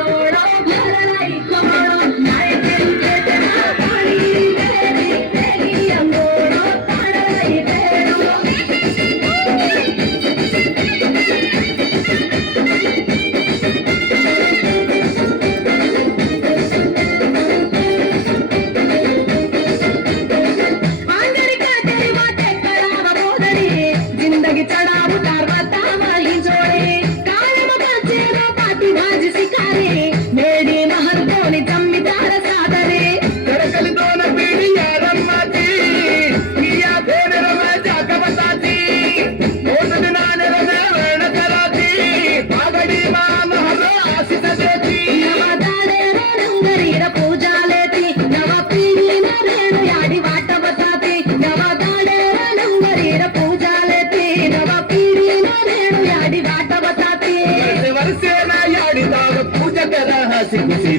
जोड़ो भरलाई खोड़ो नारे तेरी केतना पानी तेरी तेरी अंगोड़ो ताड़लाई बेड़ो आंगरी का तेरी बातें करावा बोधड़ी जिंदगी चढ़ाव उतार बतावा ही जोड़े काले मकाचे रो पाटी भाजी सिखारे मेडी महर कोणी जमीदार सादरे कड़कल दोन पिढिया रम्माची किया फेर रमाच्या कवताची ओट दिनाने रमे वर्ण कराची पागडी मान हलो आशिष देती नवा दाडे रो नंगरी र पूजा लेती नवा पीढ़ी न रेणु याडी वाट बताती नवा दाडे रो नंगरी र पूजा लेती नवा पीढ़ी न रेणु याडी वाट बताती वर्षे ना याडी दाव पूजा करा हसी खुशी